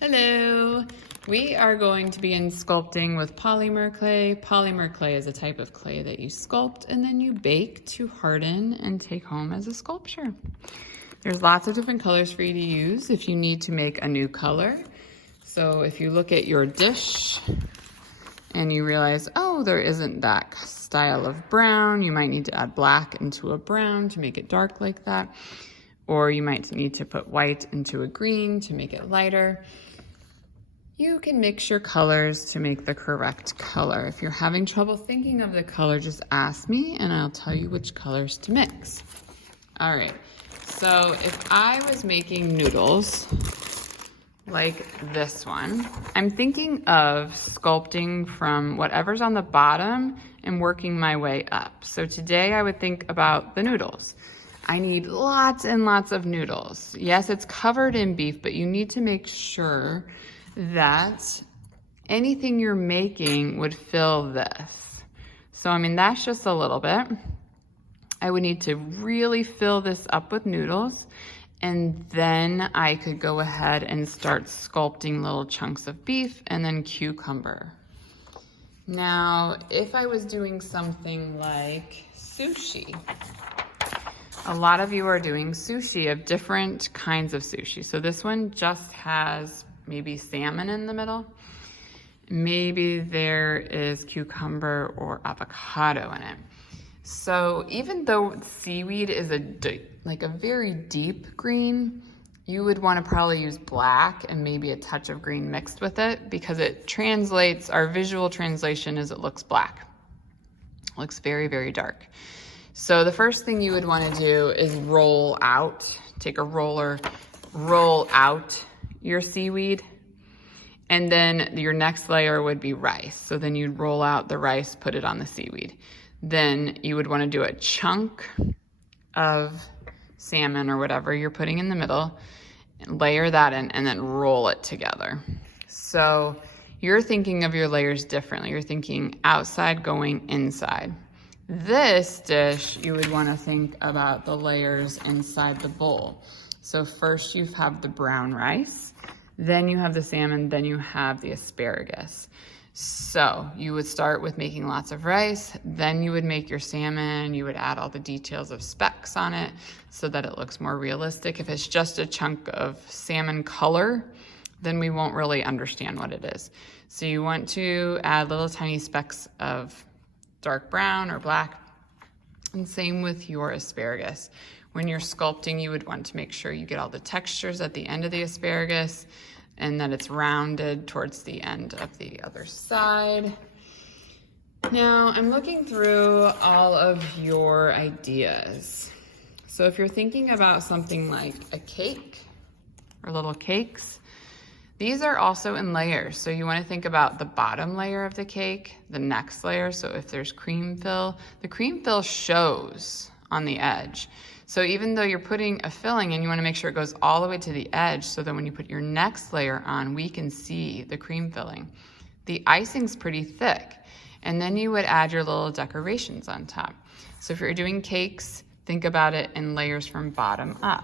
Hello! We are going to begin sculpting with polymer clay. Polymer clay is a type of clay that you sculpt and then you bake to harden and take home as a sculpture. There's lots of different colors for you to use if you need to make a new color. So if you look at your dish and you realize, oh, there isn't that style of brown, you might need to add black into a brown to make it dark like that. Or you might need to put white into a green to make it lighter. You can mix your colors to make the correct color. If you're having trouble thinking of the color, just ask me and I'll tell you which colors to mix. All right, so if I was making noodles like this one, I'm thinking of sculpting from whatever's on the bottom and working my way up. So today I would think about the noodles. I need lots and lots of noodles. Yes, it's covered in beef, but you need to make sure that anything you're making would fill this. So, I mean, that's just a little bit. I would need to really fill this up with noodles, and then I could go ahead and start sculpting little chunks of beef and then cucumber. Now, if I was doing something like sushi, a lot of you are doing sushi of different kinds of sushi. So this one just has maybe salmon in the middle. Maybe there is cucumber or avocado in it. So even though seaweed is like a very deep green, you would want to probably use black and maybe a touch of green mixed with it, because it translates, our visual translation is it looks black. It looks very, very dark. So the first thing you would want to do is roll out, take a roller, roll out your seaweed, and then your next layer would be rice. So then you'd roll out the rice, put it on the seaweed. Then you would want to do a chunk of salmon or whatever you're putting in the middle, and layer that in, and then roll it together. So you're thinking of your layers differently. You're thinking outside going inside. This dish, you would want to think about the layers inside the bowl. So first you have the brown rice, then you have the salmon, then you have the asparagus. So you would start with making lots of rice, then you would make your salmon, you would add all the details of specks on it so that it looks more realistic. If it's just a chunk of salmon color, then we won't really understand what it is. So you want to add little tiny specks of dark brown or black, and same with your asparagus. When you're sculpting, you would want to make sure you get all the textures at the end of the asparagus and that it's rounded towards the end of the other side. Now, I'm looking through all of your ideas. So if you're thinking about something like a cake or little cakes, these are also in layers. So you want to think about the bottom layer of the cake, the next layer. So if there's cream fill, the cream fill shows on the edge. So even though you're putting a filling in, you want to make sure it goes all the way to the edge so that when you put your next layer on, we can see the cream filling. The icing's pretty thick. And then you would add your little decorations on top. So if you're doing cakes, think about it in layers from bottom up.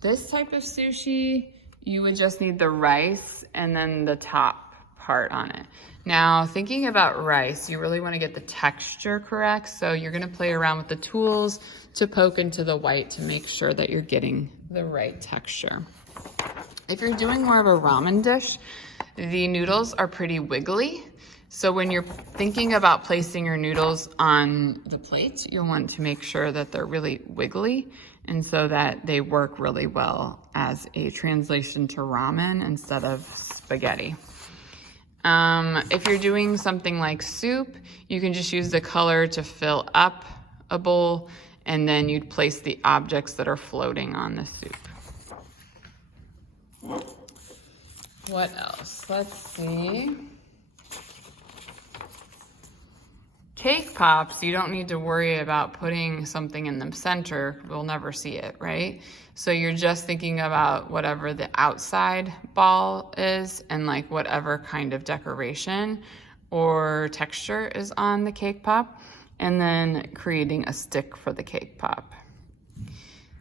This type of sushi, you would just need the rice and then the top part on it. Now, thinking about rice, you really want to get the texture correct. So you're going to play around with the tools to poke into the white to make sure that you're getting the right texture. If you're doing more of a ramen dish, the noodles are pretty wiggly. So when you're thinking about placing your noodles on the plate, you'll want to make sure that they're really wiggly and so that they work really well as a translation to ramen instead of spaghetti. If you're doing something like soup, you can just use the color to fill up a bowl, and then you'd place the objects that are floating on the soup. What else? Let's see. Cake pops, you don't need to worry about putting something in the center. We'll never see it, right? So you're just thinking about whatever the outside ball is and like whatever kind of decoration or texture is on the cake pop, and then creating a stick for the cake pop.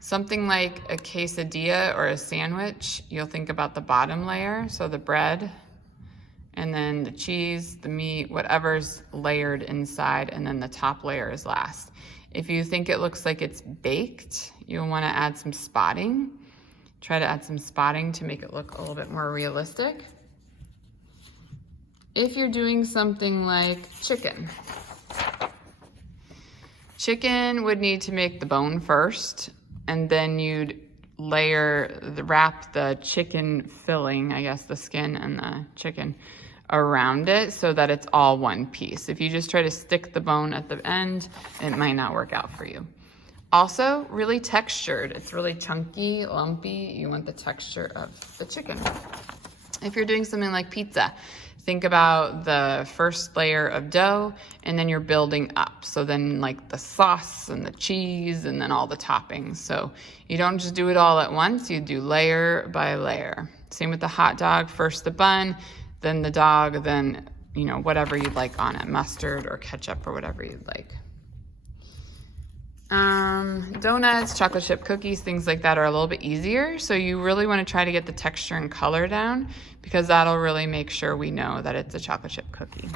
Something like a quesadilla or a sandwich, you'll think about the bottom layer, so the bread, and then the cheese, the meat, whatever's layered inside, and then the top layer is last. If you think it looks like it's baked, you'll want to add some spotting. Try to add some spotting to make it look a little bit more realistic. If you're doing something like chicken would need to make the bone first, and then you'd wrap the chicken filling, I guess the skin and the chicken, around it so that it's all one piece. If you just try to stick the bone at the end, it might not work out for you. Also, really textured. It's really chunky, lumpy. You want the texture of the chicken. If you're doing something like pizza, think about the first layer of dough and then you're building up. So then like the sauce and the cheese and then all the toppings. So you don't just do it all at once, you do layer by layer. Same with the hot dog, first the bun, then the dog, then, you know, whatever you'd like on it, mustard or ketchup or whatever you'd like. Donuts, chocolate chip cookies, things like that are a little bit easier. So you really want to try to get the texture and color down because that'll really make sure we know that it's a chocolate chip cookie.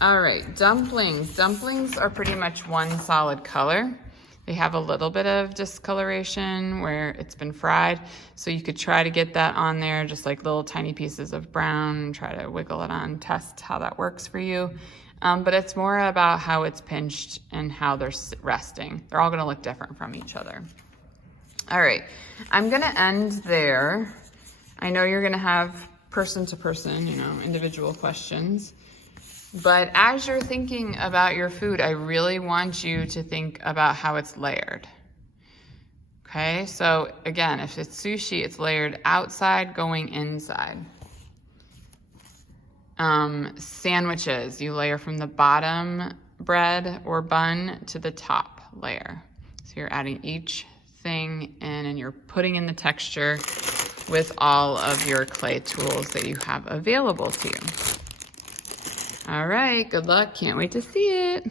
All right, dumplings. Dumplings are pretty much one solid color. They have a little bit of discoloration where it's been fried. So you could try to get that on there, just like little tiny pieces of brown, and try to wiggle it on, test how that works for you. But it's more about how it's pinched and how they're resting. They're all gonna look different from each other. All right, I'm gonna end there. I know you're gonna have person to person, you know, individual questions. But as you're thinking about your food, I really want you to think about how it's layered. Okay, so again, if it's sushi, it's layered outside going inside. Sandwiches, you layer from the bottom bread or bun to the top layer. So you're adding each thing in and you're putting in the texture with all of your clay tools that you have available to you. All right, good luck. Can't wait to see it.